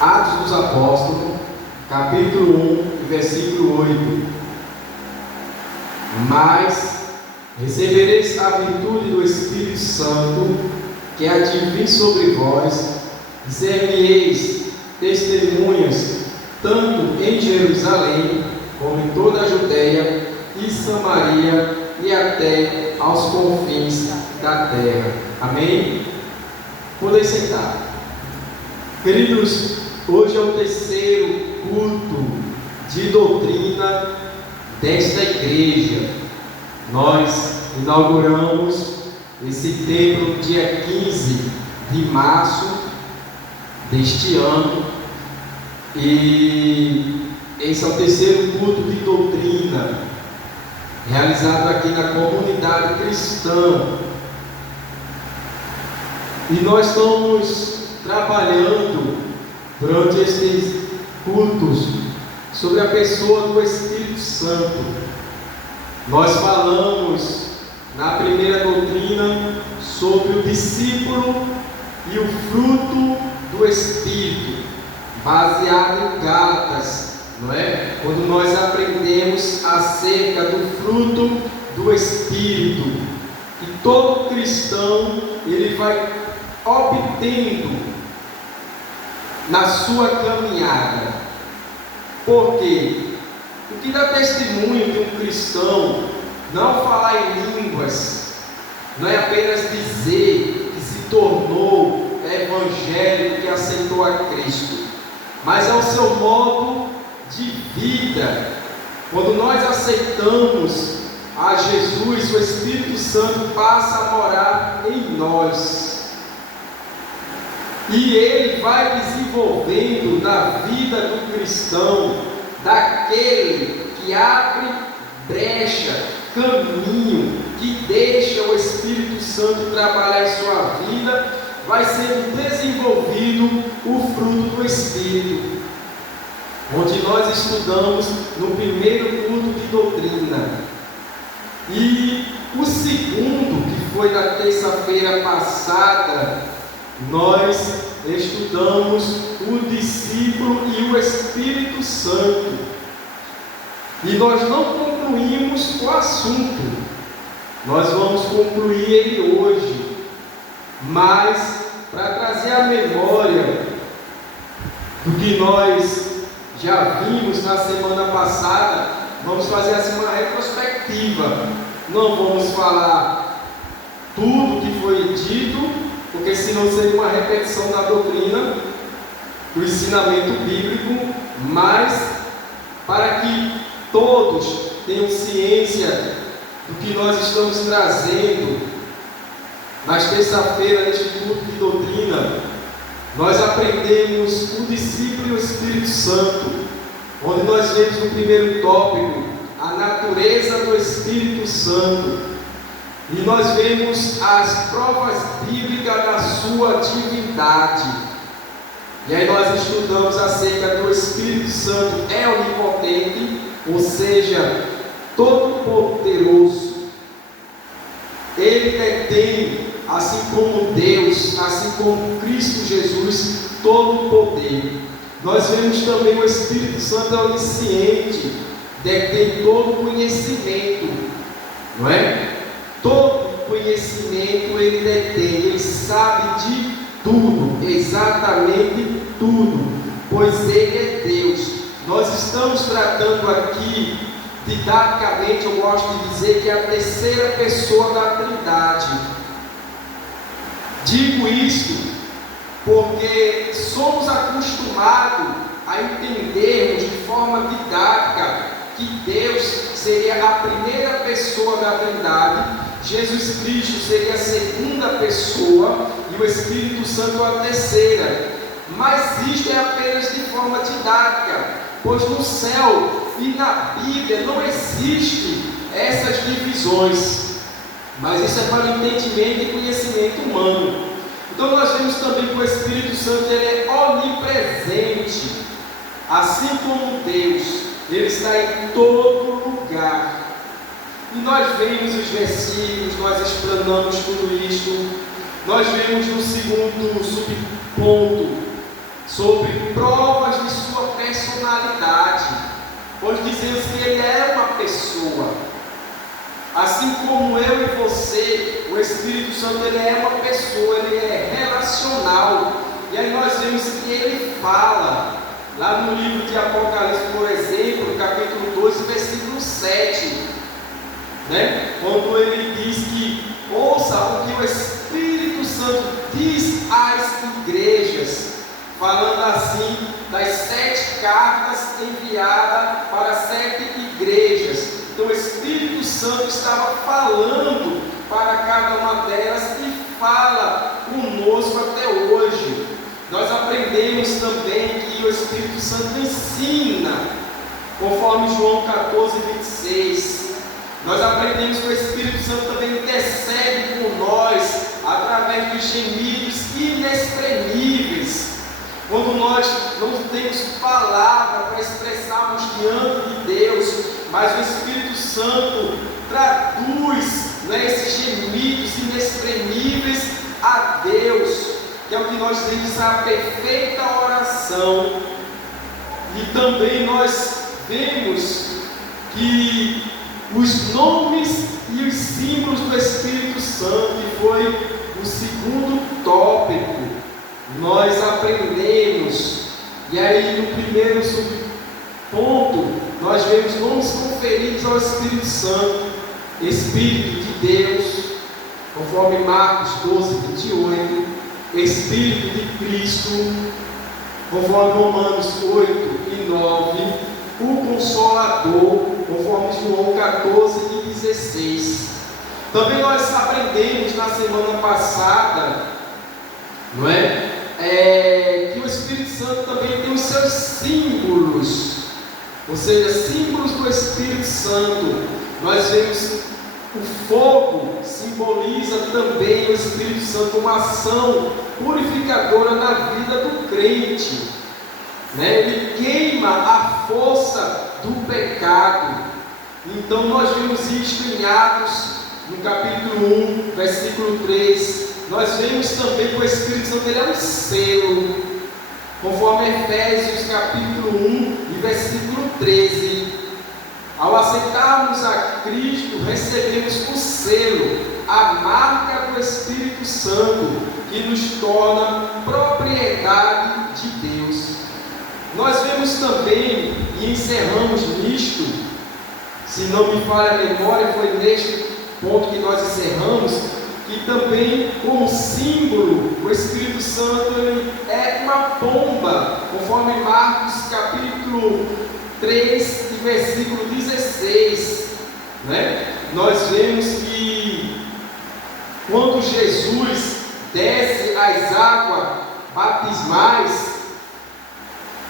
Atos dos Apóstolos, capítulo 1, versículo 8. Mas recebereis a virtude do Espírito Santo, que há de vir sobre vós, e ser-me-eis testemunhas, tanto em Jerusalém, como em toda a Judéia e Samaria, e até aos confins da terra. Amém? Podem sentar. Queridos, hoje é o terceiro culto de doutrina desta igreja. Nós inauguramos esse templo dia 15 de março deste ano, e esse é o terceiro culto de doutrina realizado aqui na comunidade cristã. E nós estamos trabalhando durante estes cultos sobre a pessoa do Espírito Santo. Nós falamos na primeira doutrina sobre o discípulo e o fruto do Espírito, baseado em Gálatas, não é? Quando nós aprendemos acerca do fruto do Espírito, que todo cristão ele vai obtendo na sua caminhada. Por quê? O que dá testemunho de um cristão não falar em línguas, não é apenas dizer que se tornou evangélico, que aceitou a Cristo, mas é o seu modo de vida. Quando nós aceitamos a Jesus, o Espírito Santo passa a morar em nós, e ele vai desenvolvendo na vida do cristão, daquele que abre brecha, caminho, que deixa o Espírito Santo trabalhar em sua vida, vai sendo desenvolvido o fruto do Espírito, onde nós estudamos no primeiro culto de doutrina. E o segundo, que foi na terça-feira passada, nós estudamos o discípulo e o Espírito Santo. E nós não concluímos o assunto. Nós vamos concluir ele hoje. Mas, para trazer a memória do que nós já vimos na semana passada, vamos fazer assim uma retrospectiva. Não vamos falar tudo que foi dito, porque senão seria uma repetição da doutrina, do ensinamento bíblico, mas para que todos tenham ciência do que nós estamos trazendo nas terça-feiras neste culto de doutrina, nós aprendemos o discípulo e o Espírito Santo, onde nós vemos no primeiro tópico a natureza do Espírito Santo. E nós vemos as provas bíblicas da sua divindade. E aí nós estudamos acerca do Espírito Santo é onipotente, ou seja, todo poderoso. Ele detém, assim como Deus, assim como Cristo Jesus, todo o poder. Nós vemos também o Espírito Santo é onisciente, detém todo o conhecimento, não é? Todo conhecimento ele detém, ele sabe de tudo, exatamente tudo, pois ele é Deus. Nós estamos tratando aqui, didaticamente, eu gosto de dizer que é a terceira pessoa da Trindade. Digo isto porque somos acostumados a entendermos de forma didática que Deus seria a primeira pessoa da Trindade, Jesus Cristo seria a segunda pessoa e o Espírito Santo a terceira. Mas isto é apenas de forma didática, pois no céu e na Bíblia não existe essas divisões, mas isso é para entendimento e conhecimento humano. Então nós vemos também que o Espírito Santo ele é onipresente, assim como Deus, ele está em todo lugar. E nós vemos os versículos, nós explanamos tudo isto. Nós vemos no segundo subponto sobre provas de sua personalidade, onde dizemos que ele é uma pessoa. Assim como eu e você, o Espírito Santo, ele é uma pessoa, ele é relacional. E aí nós vemos que ele fala, lá no livro de Apocalipse, por exemplo, capítulo 2, versículo 7, né? Quando ele diz que ouça o que o Espírito Santo diz às igrejas, falando assim das 7 cartas enviadas para 7 igrejas. Então o Espírito Santo estava falando para cada uma delas e fala conosco até hoje. Nós aprendemos também que o Espírito Santo ensina, conforme João 14, 26. Nós aprendemos que o Espírito Santo também intercede por nós através dos gemidos inexprimíveis. Quando nós não temos palavra para expressarmos diante de Deus, mas o Espírito Santo traduz, né, esses gemidos inexprimíveis a Deus, que é o que nós dizemos a perfeita oração. E também nós vemos que os nomes e os símbolos do Espírito Santo, que foi o segundo tópico, nós aprendemos. E aí no primeiro subponto nós vemos nomes conferidos ao Espírito Santo: Espírito de Deus, conforme Marcos 12, 28, Espírito de Cristo, conforme Romanos 8 e 9, o Consolador, conforme João 14 e 16. Também nós aprendemos na semana passada, não é? Que o Espírito Santo também tem os seus símbolos, ou seja, símbolos do Espírito Santo. Nós vemos o fogo simboliza também o Espírito Santo, uma ação purificadora na vida do crente, né? Ele queima a força do pecado. Então nós vemos isto em Atos, no capítulo 1, versículo 3. Nós vemos também que o Espírito Santo ele é um selo, conforme Efésios capítulo 1 e versículo 13. Ao aceitarmos a Cristo, recebemos o selo, a marca do Espírito Santo, que nos torna propriedade de Deus. Nós vemos também, e encerramos nisto, se não me falha a memória, foi neste ponto que nós encerramos, que também como símbolo o Espírito Santo ele é uma pomba, conforme Marcos capítulo 3 e versículo 16, né? Nós vemos que quando Jesus desce as águas batismais,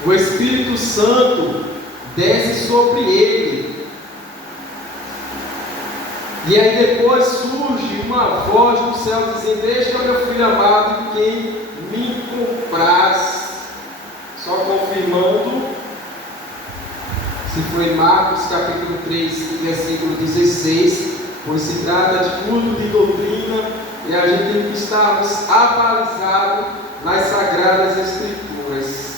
o Espírito Santo desce sobre ele. E aí depois surge uma voz do céu dizendo: este é o meu filho amado, em quem me compraz. Só confirmando, se foi Marcos capítulo 3, versículo 16, pois se trata de culto de doutrina e a gente tem que estarmos abalizados nas Sagradas Escrituras.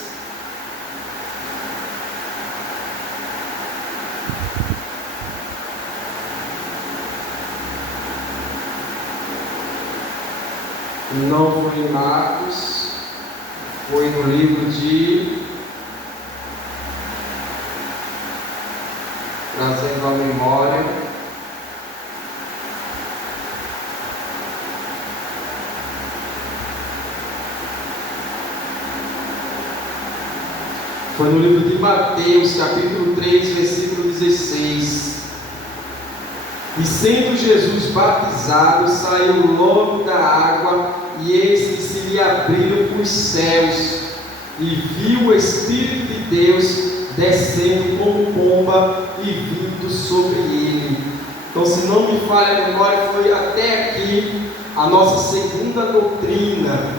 Não foi em Marcos, foi no livro de, trazendo a memória, foi no livro de Mateus, capítulo 3, versículo 16. E sendo Jesus batizado, saiu logo da água, e eis que se lhe abriram os céus, e viu o Espírito de Deus descendo como pomba e vindo sobre ele. Então, se não me falha a memória, foi até aqui a nossa segunda doutrina,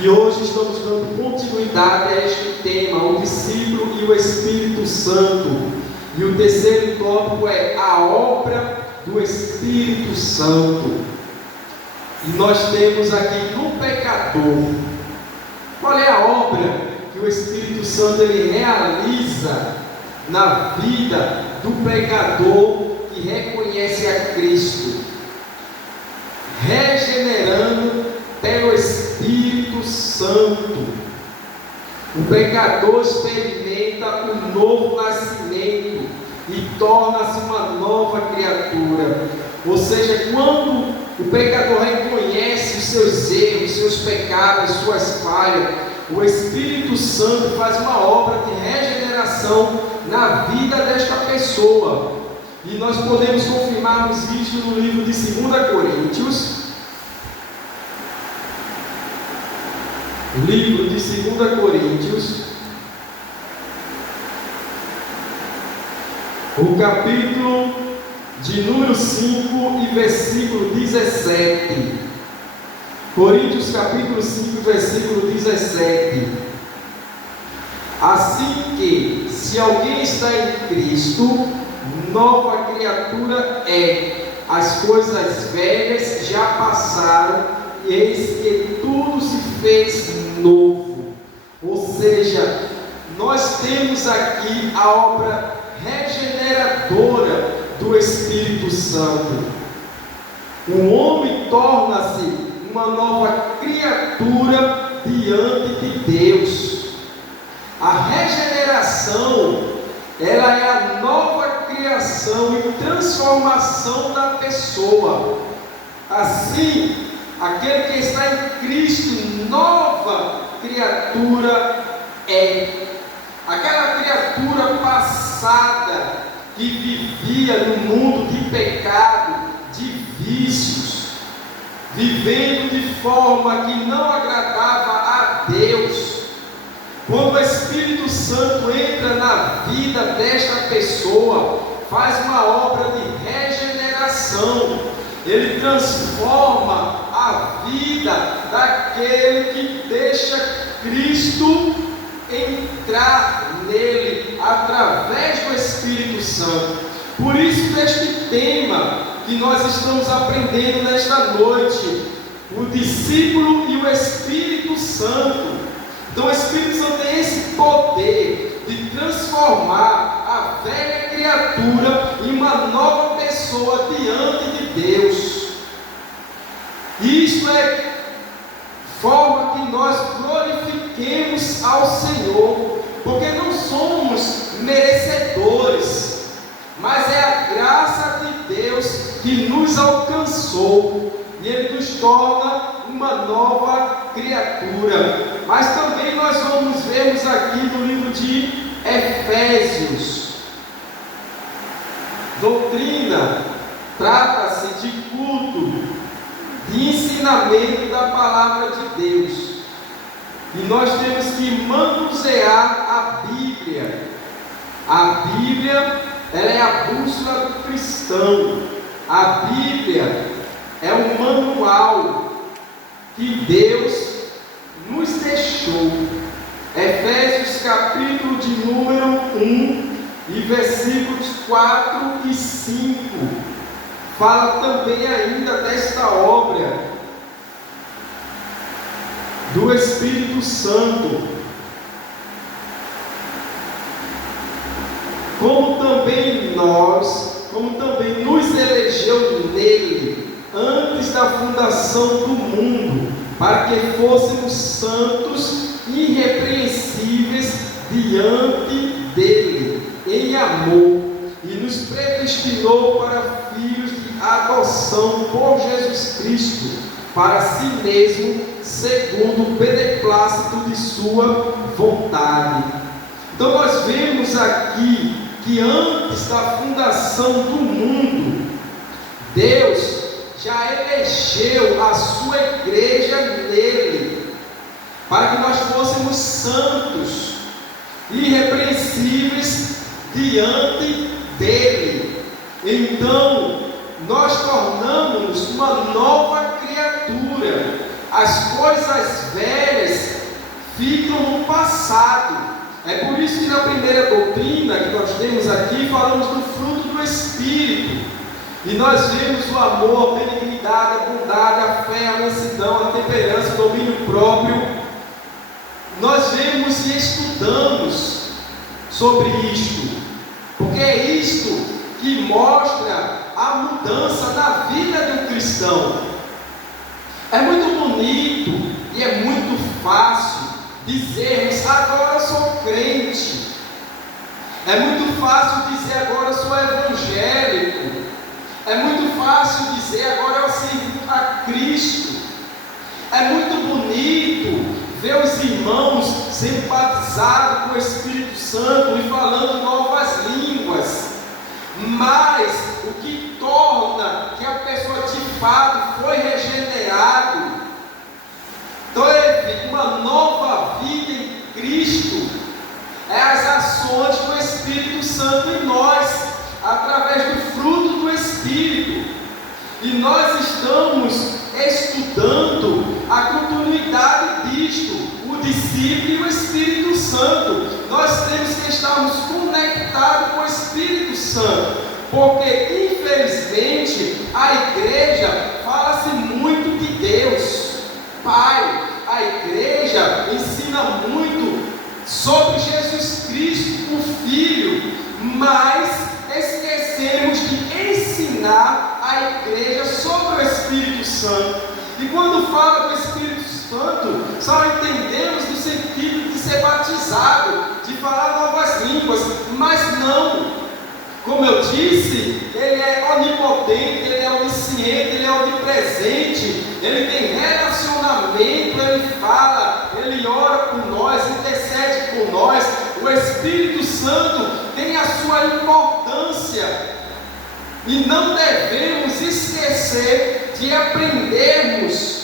e hoje estamos dando continuidade a este tema, o discípulo e o Espírito Santo. E o terceiro tópico é a obra do Espírito Santo. E nós temos aqui no pecador. Qual é a obra que que o Espírito Santo ele realiza na vida do pecador que reconhece a Cristo, regenerando pelo Espírito Santo. O pecador experimenta um novo nascimento e torna-se uma nova criatura. Ou seja, quando o pecador reconhece os seus erros, seus pecados, suas falhas, o Espírito Santo faz uma obra de regeneração na vida desta pessoa. E nós podemos confirmarmos isso no livro de 2 Coríntios. Livro de 2 Coríntios, o capítulo de número 5 e versículo 17. Coríntios capítulo 5, versículo 17. Assim que, se alguém está em Cristo, nova criatura é. As coisas velhas já passaram, e eis que tudo se fez novo. Ou seja, nós temos aqui a obra regeneradora do Espírito Santo. O homem torna-se uma nova criatura diante de Deus. A regeneração, ela é a nova criação e transformação da pessoa. Assim, aquele que está em Cristo, nova criatura é. Aquela criatura passada que vivia no mundo de pecado, de vícios, vivendo de forma que não agradava a Deus. Quando o Espírito Santo entra na vida desta pessoa, faz uma obra de regeneração. Ele transforma a vida daquele que deixa Cristo entrar nele através do Espírito Santo. Por isso, este tema que nós estamos aprendendo nesta noite, o discípulo e o Espírito Santo. Então, o Espírito Santo tem esse poder de transformar a velha criatura em uma nova pessoa diante de Deus. Isto é forma que nós glorifiquemos ao Senhor, porque não somos merecedores, mas é a graça de Deus que nos alcançou e Ele nos torna uma nova criatura. Mas também nós vamos ver aqui no livro de Efésios, doutrina, trata-se de culto, de ensinamento da palavra de Deus, e nós temos que manusear a Bíblia. A Bíblia, ela é a bússola do cristão. A Bíblia é um manual que Deus nos deixou. Efésios capítulo de número 1 e versículos 4 e 5 fala também ainda desta obra do Espírito Santo, como também nos elegeu nele antes da fundação do mundo, para que fôssemos santos e irrepreensíveis diante dele em amor, e nos predestinou para filhos de adoção por Jesus Cristo, para si mesmo, segundo o beneplácito de sua vontade. Então nós vemos aqui que antes da fundação do mundo, Deus já elegeu a sua igreja nele, para que nós fôssemos santos, irrepreensíveis diante dele. Então nós tornamos-nos uma nova criatura. As coisas velhas ficam no passado. É por isso que na primeira doutrina que nós temos aqui, falamos do fruto do Espírito, e nós vemos o amor, a benignidade, a bondade, a fé, a mansidão, a temperança, o domínio próprio. nós vemos e estudamos sobre isto, porque é isto que mostra a mudança na vida de um cristão. É muito bonito e é muito fácil dizermos: agora eu sou crente. É muito fácil dizer: agora eu sou evangélico. É muito fácil dizer: agora eu sirvo a Cristo. É muito bonito ver os irmãos sendo batizados com o Espírito Santo e falando novas línguas. Mas o que torna que a pessoa de fato foi regenerado, teve uma nova vida em Cristo, é as ações do Espírito Santo em nós, através do fruto do Espírito. E nós estamos estudando a continuidade disto, o discípulo e o Espírito Santo. Nós temos que estarmos conectados com o Espírito Santo, porque infelizmente a igreja fala-se muito de Deus Pai. A igreja ensina muito sobre Jesus Cristo, o Filho, mas esquecemos de ensinar a igreja sobre o Espírito Santo. E quando fala do Espírito Santo, só entendemos no sentido de ser batizado, de falar novas línguas, mas não. Como eu disse, ele é onipotente, ele é onisciente, ele é onipresente, ele tem relacionamento, ele fala, ele ora por nós, intercede por nós. O Espírito Santo tem a sua importância e não devemos esquecer de aprendermos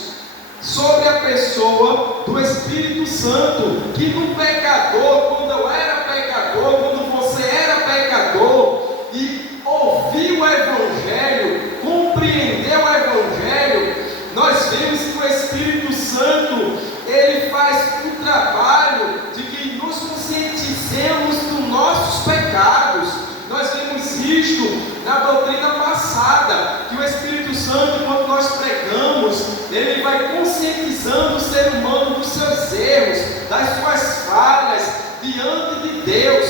sobre a pessoa do Espírito Santo, que no pecador, quando eu era pecador, quando você era pecador e ouviu o Evangelho, compreendeu o Evangelho, nós vemos que o Espírito Santo, ele faz um trabalho de que nos conscientizemos dos nossos pecados. Nós vemos isto na doutrina passada, que o Espírito Santo, quando nós pregamos, ele vai conscientizando o ser humano dos seus erros, das suas falhas diante de Deus,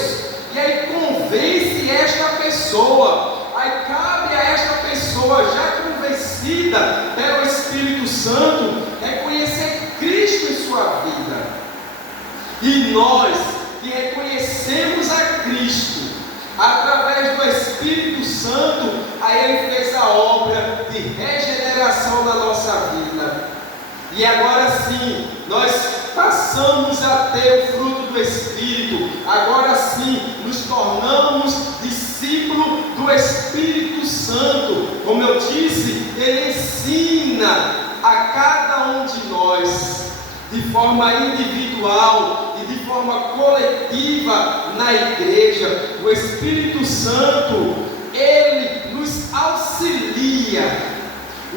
e aí convence esta pessoa. Aí cabe a esta pessoa, já convencida pelo Espírito Santo, reconhecer Cristo em sua vida. E nós que reconhecemos a Cristo através do Espírito Santo, aí ele fez a obra de regeneração na nossa vida. E agora sim, nós passamos a ter o fruto do Espírito. Agora sim, nos tornamos discípulos do Espírito Santo. Como eu disse, ele ensina a cada um de nós, de forma individual e de forma coletiva na igreja. O Espírito Santo, ele nos auxilia.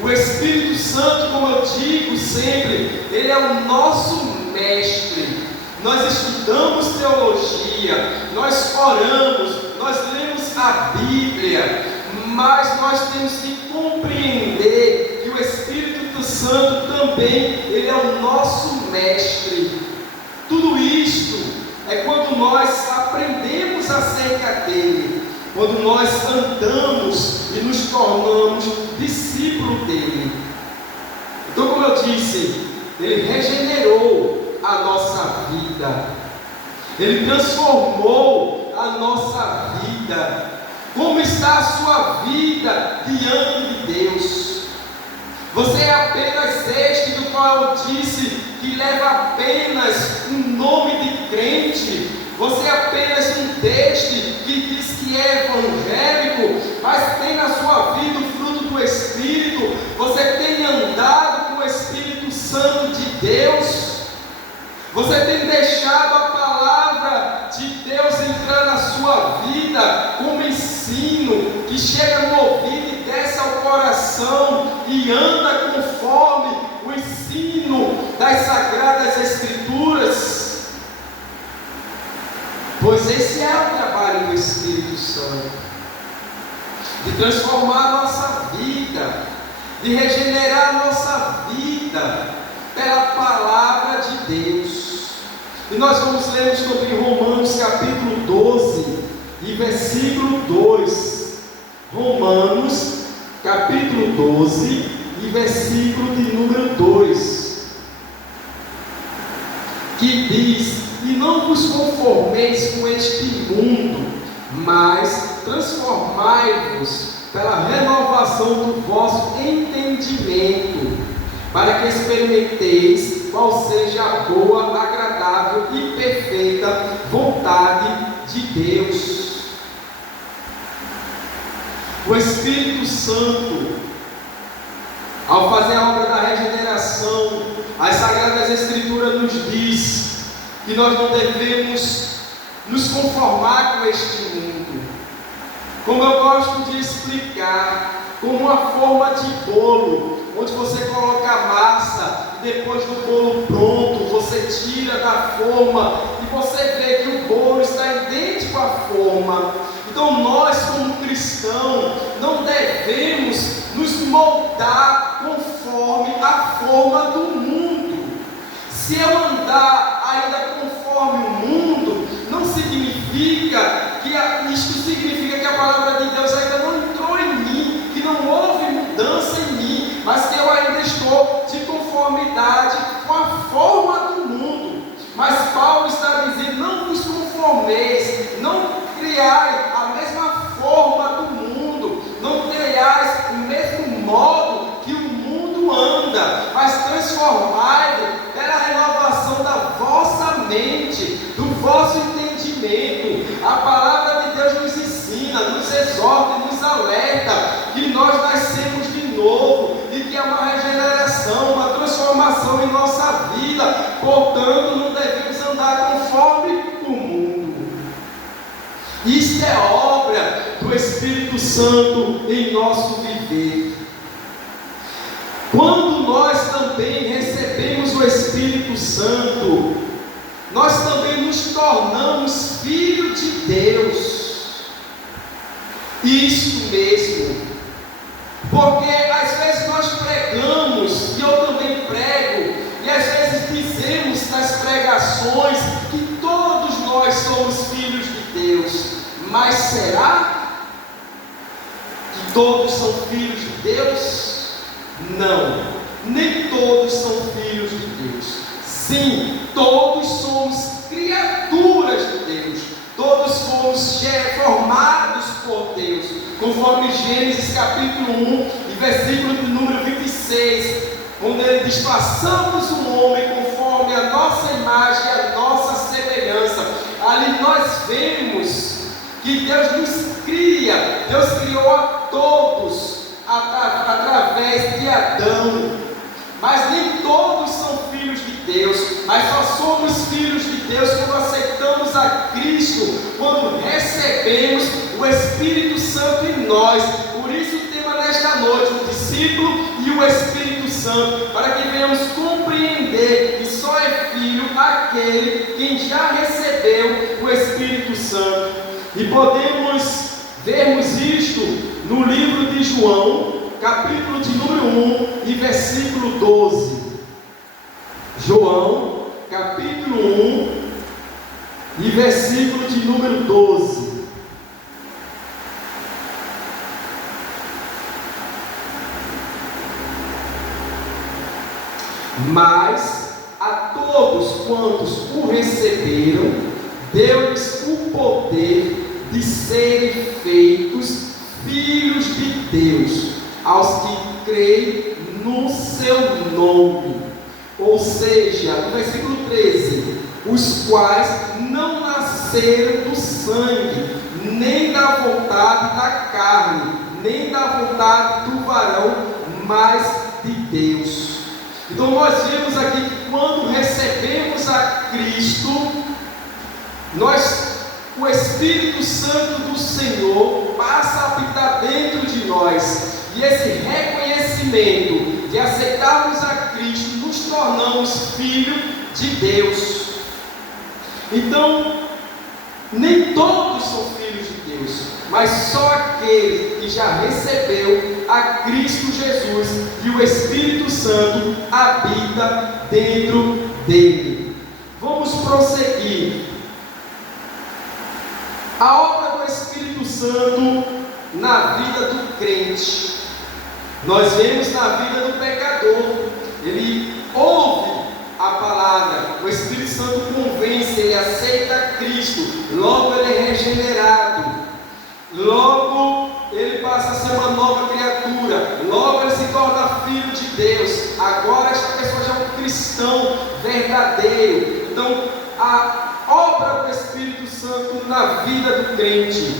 O Espírito Santo, como eu digo sempre, ele é o nosso mestre. Nós estudamos teologia, nós oramos, nós lemos a Bíblia, mas nós temos que compreender que o Espírito Santo também, ele é o nosso mestre. Tudo isto é quando nós aprendemos acerca dele, quando nós andamos e nos tornamos discípulos dele. Então, como eu disse, ele regenerou a nossa vida, ele transformou a nossa vida. Como está a sua vida diante de Deus? Você é apenas este do qual eu disse que leva apenas um nome de crente? Você é apenas um deste que diz que é evangélico, mas tem na sua vida o fruto do Espírito? Você tem andado com o Espírito Santo de Deus? Você tem deixado a palavra de Deus entrar na sua vida como ensino, que chega no ouvido e desce ao coração e anda conforme o ensino das Sagradas Escrituras? Pois esse é o trabalho do Espírito Santo, de transformar a nossa vida, de regenerar a nossa vida pela palavra de Deus. nós vamos ler sobre Romanos capítulo 12 e versículo 2. Romanos capítulo 12 e versículo de número 2, que diz: e não vos conformeis com este mundo, mas transformai-vos pela renovação do vosso entendimento, para que experimenteis qual seja a boa, agradável e perfeita vontade de Deus. O Espírito Santo, ao fazer a obra da regeneração, as Sagradas Escrituras nos diz que nós não devemos nos conformar com este mundo. Como eu gosto de explicar, como uma forma de bolo, onde você coloca a massa, depois do bolo pronto, você tira da forma e você vê que o bolo está idêntico à forma. Então nós, como cristãos, não devemos nos moldar conforme a forma do mundo. Se eu andar ainda conforme o mundo, não significa que isto significa que a palavra de Deus ainda não entrou em mim, que não houve mudança em mim, mas que eu ainda estou de conformidade com a forma do mundo. Mas Paulo está dizendo: não vos conformeis, não criai a mesma forma do mundo, não tenhais o mesmo modo que o mundo anda, mas transformai-vos pela renovação da vossa mente, do vosso entendimento. A palavra de Deus nos ensina, nos exorta e nos alerta que nós nascemos de novo e que é uma regeneração, uma transformação em nossa vida. Portanto, não devemos andar conforme o mundo. Isto é obra do Espírito Santo em nosso viver. Quando nós também recebemos o Espírito Santo, nós também nos tornamos filhos de Deus. Isso mesmo. Porque às vezes nós pregamos, e eu também prego, e às vezes dizemos nas pregações que todos nós somos filhos de Deus. Mas será que todos são filhos de Deus? Não, nem todos são filhos de Deus. Sim, todos somos criaturas de Deus. Todos fomos formados por Deus, conforme Gênesis capítulo 1 e versículo de número 26, onde ele diz: façamos o homem conforme a nossa imagem e a nossa semelhança. Ali nós vemos que Deus nos cria, Deus criou a todos através de Adão, mas nem todos são filhos de Deus, mas só somos filhos de Deus quando aceitamos a Cristo, quando recebemos o Espírito Santo em nós. Por isso o tema desta noite: o discípulo e o Espírito Santo, para que venhamos compreender que só é filho aquele quem já recebeu o Espírito Santo. E podemos vermos isto no livro de João, capítulo de número 1 e versículo 12. João, capítulo 1 e versículo de número 12. Mas a todos quantos o receberam, deu-lhes o poder de serem feitos filhos de Deus, aos que creem no seu nome. Ou seja, no versículo 13: os quais não nasceram do sangue, nem da vontade da carne, nem da vontade do varão, mas de Deus. Então nós vemos aqui que quando recebemos a Cristo, o Espírito Santo do Senhor passa a habitar dentro de nós, e esse reconhecimento de aceitarmos a Cristo, nos tornamos filhos de Deus. Então, nem todos são filhos de Deus, mas só aquele que já recebeu a Cristo Jesus e o Espírito Santo habita dentro dele. Vamos prosseguir prosseguir. A obra do Espírito Santo na vida do crente. Nós vemos na vida do pecador. Ele ouve a palavra, o Espírito Santo convence, ele aceita Cristo, logo ele é regenerado, logo ele passa a ser uma nova criatura, logo ele se torna filho de Deus. Agora esta pessoa já é um cristão verdadeiro. Então a obra do Espírito Santo na vida do crente,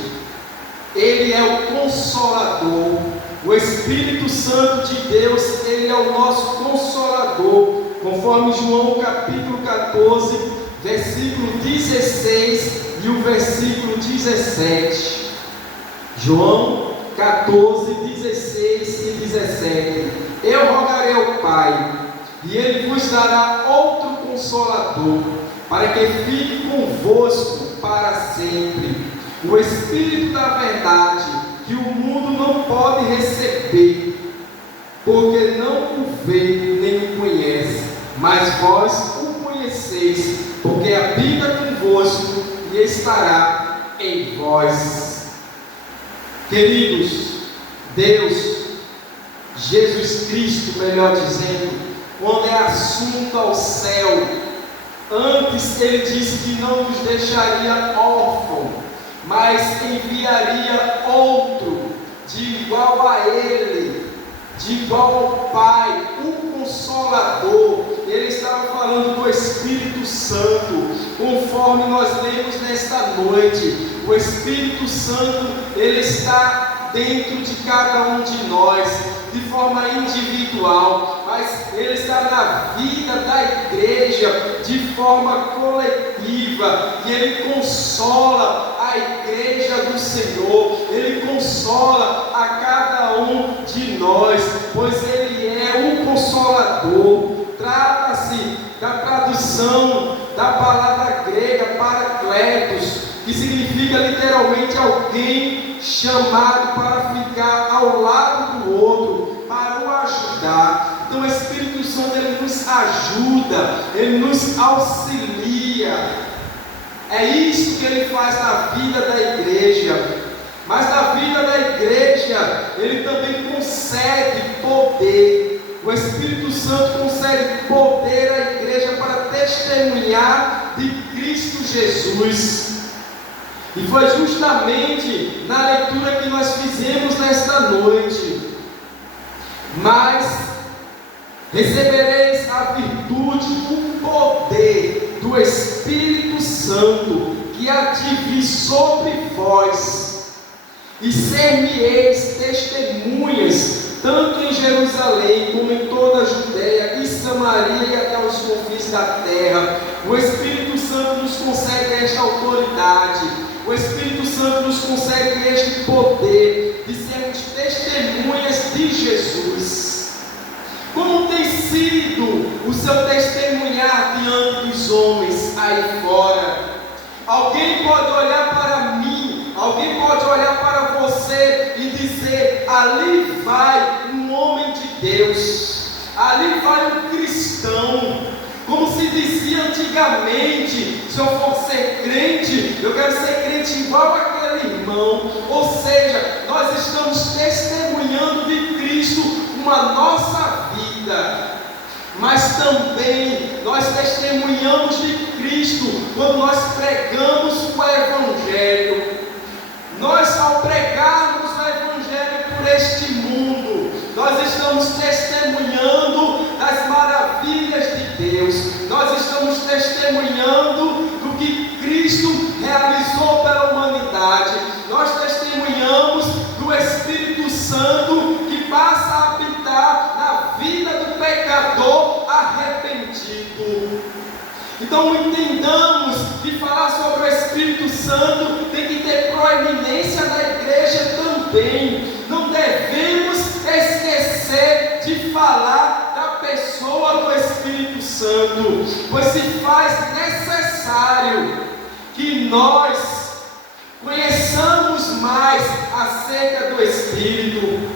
ele é o Consolador. O Espírito Santo de Deus, ele é o nosso Consolador, conforme João capítulo 14, versículo 16 e o versículo 17. João 14, 16 e 17. Eu rogarei ao Pai, e Ele vos dará outro Consolador, para que fique convosco para sempre. O Espírito da verdade, que o mundo não pode receber, porque não o vê nem o conhece, mas vós o conheceis, porque habita convosco e estará em vós. Queridos, Deus, Jesus Cristo, melhor dizendo, quando é assunto ao céu, antes ele disse que não nos deixaria órfãos, mas enviaria outro, de igual a ele, de igual ao Pai, o Consolador. Ele estava falando do Espírito Santo, conforme nós lemos nesta noite. O Espírito Santo, ele está dentro de cada um de nós, de forma individual, mas ele está na vida da igreja, de forma coletiva, e ele consola a igreja do Senhor, ele consola a cada um de nós, pois ele é o Consolador. Trata-se da tradução da palavra grega Paracletos, que significa literalmente alguém chamado para ficar ao lado do outro, para o ajudar. Então o Espírito Santo, ele nos ajuda, ele nos auxilia. É isso que ele faz na vida da igreja. Mas na vida da igreja, ele também concede poder. O Espírito Santo concede poder à igreja para testemunhar de Cristo Jesus. E foi justamente na leitura que nós fizemos nesta noite. Mas recebereis a virtude, o poder do Espírito Santo, que há de vir sobre vós, e ser-me-eis testemunhas, tanto em Jerusalém, como em toda a Judéia e Samaria e até os confins da terra. O Espírito Santo nos concede esta autoridade, o Espírito Santo nos concede este poder de sermos testemunhas de Jesus. Como tem sido o seu testemunhar diante dos homens aí fora? Alguém pode olhar para mim, alguém pode olhar para você e dizer: ali vai um homem de Deus, ali vai um cristão. Como se dizia antigamente: se eu for ser crente, eu quero ser crente igual aquele irmão. Ou seja, nós estamos testemunhando de Cristo com a nossa vida, mas também nós testemunhamos de Cristo quando nós pregamos o Evangelho. Nós, ao pregarmos o Evangelho por este mundo, nós estamos testemunhando das maravilhas de Deus, nós estamos testemunhando do que Cristo realizou pela humanidade, nós testemunhamos do Espírito Santo que passa a habitar na vida do pecador arrependido. Então entendamos que falar sobre o Espírito Santo tem que ter proeminência na igreja também. Não devemos esquecer de falar da pessoa do Espírito Santo, pois se faz necessário que nós conheçamos mais acerca do Espírito.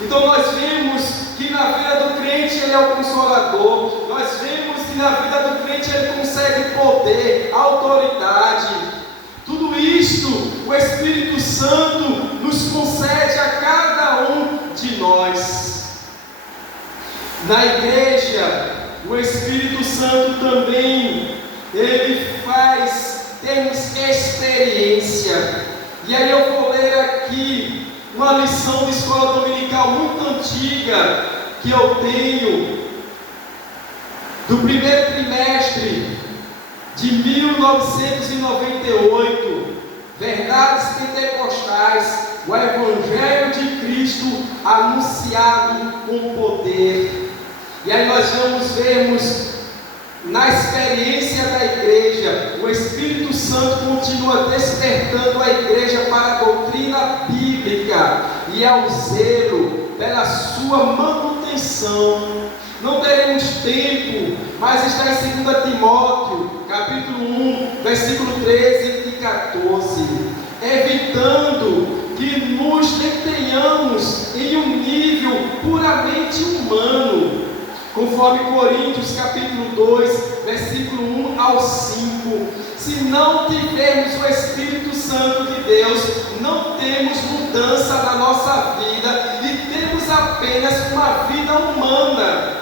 Então nós vemos que na vida do crente ele é o Consolador, nós vemos que na vida do crente ele concede concede poder, autoridade. Tudo isto o Espírito Santo nos concede a cada um de nós. Na igreja, o Espírito Santo também, ele faz termos experiência. E aí eu vou ler aqui uma lição de escola dominical muito antiga que eu tenho, do primeiro trimestre de 1998, Verdades Pentecostais, o Evangelho de Cristo anunciado com poder. E aí nós vamos vermos na experiência da igreja, o Espírito Santo continua despertando a igreja para a doutrina bíblica e ao zelo pela sua manutenção. Não teremos tempo, mas está em 2 Timóteo, capítulo 1, versículo 13 e 14, evitando que nos detenhamos em um nível puramente humano, conforme Coríntios capítulo 2, versículo 1 ao 5. Se não tivermos o Espírito Santo de Deus, não temos mudança na nossa vida e temos apenas uma vida humana.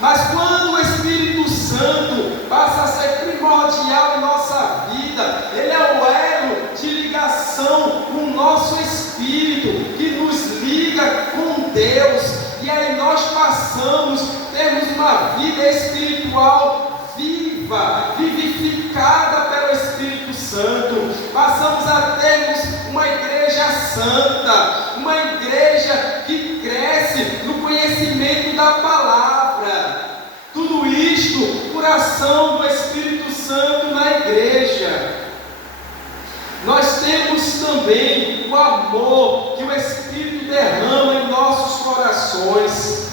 Mas quando o Espírito Santo passa a ser primordial em nossa vida, ele é o elo de ligação com o nosso espírito, que nos liga com Deus. E aí nós passamos, temos uma vida espiritual viva, vivificada pelo Espírito Santo. Passamos a termos uma igreja santa, uma igreja que cresce no conhecimento da palavra. Tudo isto por ação do Espírito Santo na igreja. Nós temos também o amor que o Espírito derrama em nossos corações.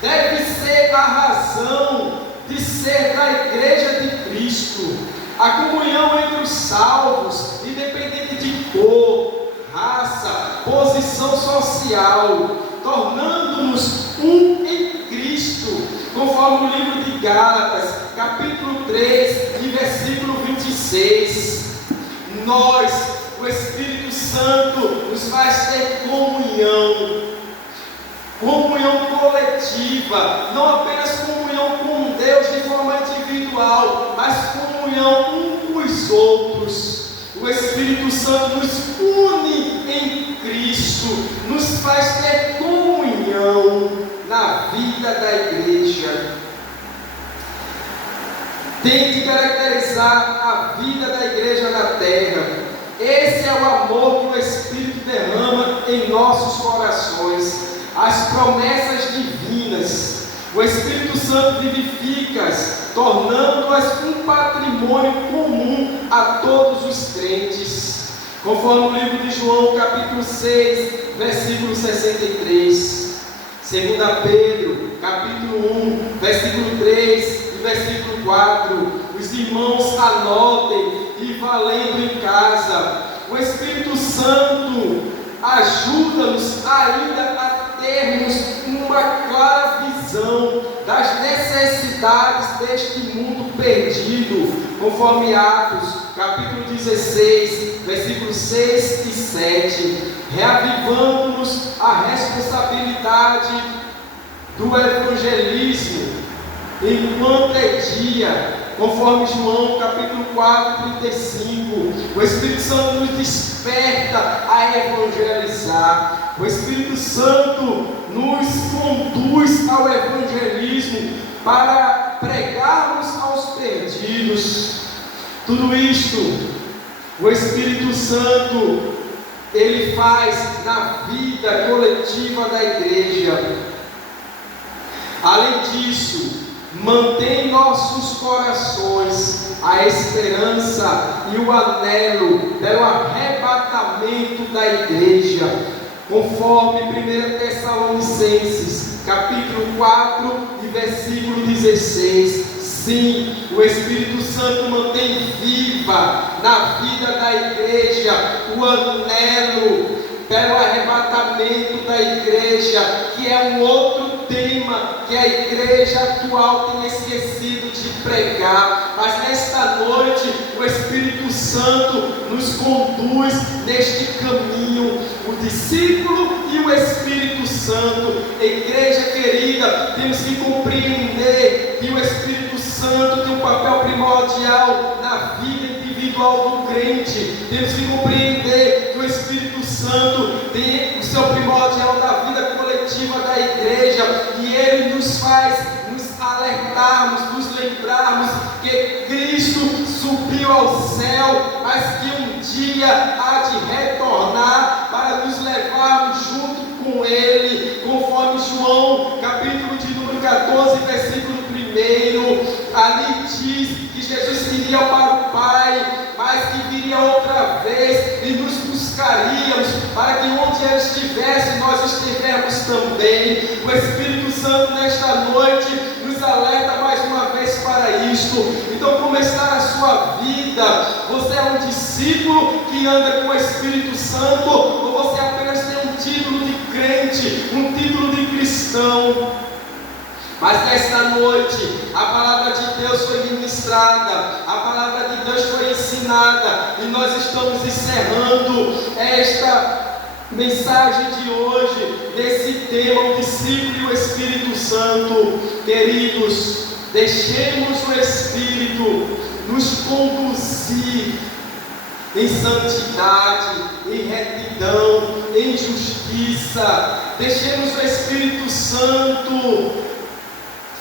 Deve ser a razão de ser da igreja de Cristo. A comunhão entre os salvos, independente de cor, raça, posição social, tornando-nos um em Cristo, conforme o livro de Gálatas, capítulo 3, e versículo 26. Nós, o Espírito Santo, nos faz ter comunhão coletiva, não apenas comunhão com Deus de forma individual, mas comunhão um com os outros. O Espírito Santo nos une em Cristo, nos faz ter comunhão na vida da igreja. Tem que caracterizar a vida da igreja na terra. Esse é o amor que o Espírito derrama em nossos corações. As promessas divinas. O Espírito Santo vivifica-as, tornando-as um patrimônio comum a todos os crentes. Conforme o livro de João, capítulo 6, versículo 63. 2 Pedro, capítulo 1, versículo 3 e versículo 4. Os irmãos anotem e vá lendo em casa. O Espírito Santo ajuda-nos ainda a termos uma clara visão das necessidades deste mundo perdido, conforme Atos, capítulo 16, versículos 6 e 7, reavivando-nos a responsabilidade do evangelismo enquanto é dia, conforme João capítulo 4, 35. O Espírito Santo nos desperta a evangelizar. O Espírito Santo nos conduz ao evangelismo para pregarmos aos perdidos. Tudo isto, o Espírito Santo, ele faz na vida coletiva da igreja. Além disso, mantém em nossos corações a esperança e o anelo pelo arrebatamento da igreja, conforme 1 Tessalonicenses, capítulo 4 e versículo 16. Sim, o Espírito Santo mantém viva na vida da igreja o anelo pelo arrebatamento da igreja, que é um outro tema que a igreja atual tem esquecido de pregar, mas nesta noite o Espírito Santo nos conduz neste caminho, o discípulo e o Espírito Santo. Igreja querida, temos que compreender que o Espírito Santo tem um papel primordial na vida individual do crente. Temos que compreender que o Espírito Santo tem o seu primordial na vida coletiva da igreja, e ele nos faz nos alertarmos, nos lembrarmos que Cristo subiu ao céu, mas que um dia há de retornar para nos levarmos junto com ele, conforme João, capítulo de número 14, versículo 1. Ali diz que Jesus iria para o Pai, mas que viria outra vez e nos buscaríamos, para que onde ele estivesse, nós estivermos também. O Espírito Santo nesta noite nos alerta mais uma vez para isto. Então, como está a sua vida? Você é um discípulo que anda com o Espírito Santo, ou você apenas tem um título de crente, um título de cristão? Mas nesta noite, a palavra de Deus foi ministrada, a palavra de Deus foi ensinada, e nós estamos encerrando esta mensagem de hoje, nesse tema, o discípulo e o Espírito Santo. Queridos, deixemos o Espírito nos conduzir em santidade, em retidão, em justiça. Deixemos o Espírito Santo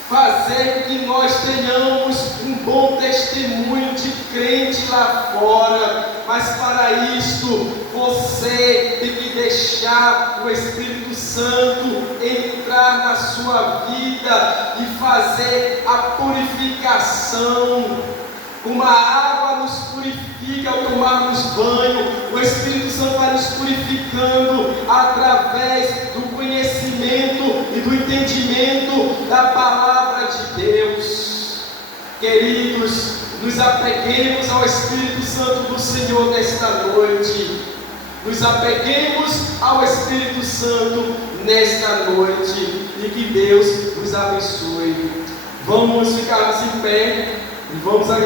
fazer com que nós tenhamos um bom testemunho de crente lá fora. Mas para isto, você tem que deixar o Espírito Santo entrar na sua vida e fazer a purificação. Uma água nos purifica ao tomarmos banho. O Espírito Santo vai nos purificando através do conhecimento e do entendimento da palavra de Deus. Queridos, nos apeguemos ao Espírito Santo do Senhor nesta noite. Nos apeguemos ao Espírito Santo nesta noite, e que Deus nos abençoe. Vamos ficarmos em pé e vamos agradecer.